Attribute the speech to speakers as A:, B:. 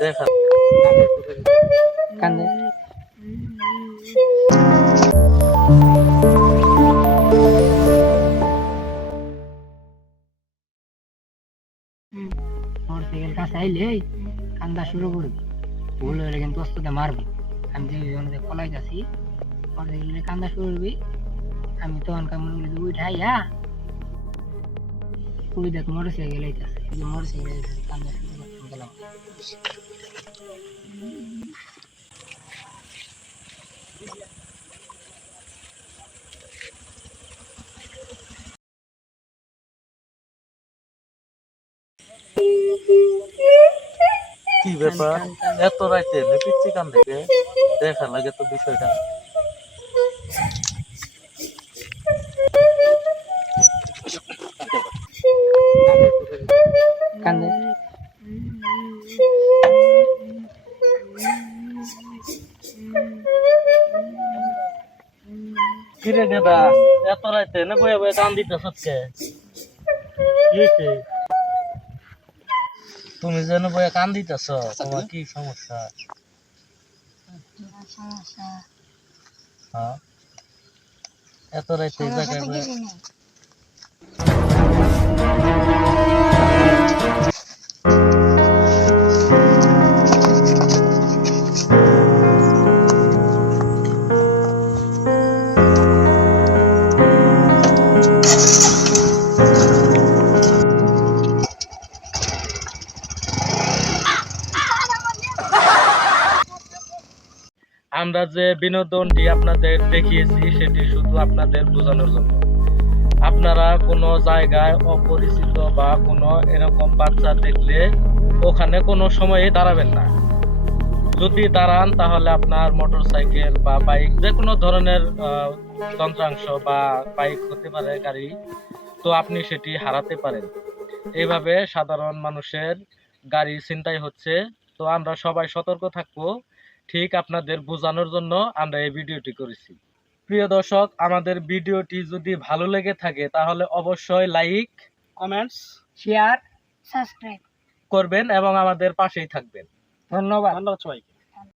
A: দেখা।
B: কান্দে। মোটরসাইকেল কাছে আইলে কান্দা শুরু করবি। ভুল হলে কিন্তু অস্ত্রতে মারবো। আমি যে জনতে পলাই যাচ্ছি মোটরসাইকেলে কান্দা শুরু করবি। আমি তখন কামড় গুলি উঠাইয়া ওই দেখ মোটরসাইকেল আইতাছে মোটরসাইকেল কান্দা শুরু করতে গেলাম।
A: কি ব্যাপার? এত রাইতে নেপিচ্ছি কান দেখে দেখা লাগে তো বিষয়টা। তুমি যেন বয়ে কান দিতেছ তোমার কি সমস্যা? হ্যাঁ? এত রাইতে জায়গায় আমরা যে বিনোদনটি আপনাদের দেখিয়েছি, সেটি শুধু আপনাদের বোঝানোর জন্য। আপনারা কোনো জায়গায় অপরিচিত বা কোনো এরকম বাচ্চা দেখলে ওখানে কোনো সময়ে দাঁড়াবেন না। যদি দাঁড়ান, তাহলে আপনার মোটরসাইকেল বা বাইক যে কোনো ধরনের যন্ত্রাংশ বা বাইক হতে পারে, গাড়ি, তো আপনি সেটি হারাতে পারেন। এইভাবে সাধারণ মানুষের গাড়ি ছিনতাই হচ্ছে। তো আমরা সবাই সতর্ক থাকব। ঠিক আপনাদের বোঝানোর জন্য আমরা এই ভিডিওটি করেছি। প্রিয় দর্শক আমাদের ভিডিওটি যদি ভালো লেগে থাকে তাহলে অবশ্যই লাইক কমেন্টস
B: শেয়ার
C: সাবস্ক্রাইব
A: করবেন এবং আমাদের পাশেই থাকবেন।
B: ধন্যবাদ।
A: ধন্যবাদ সবাইকে।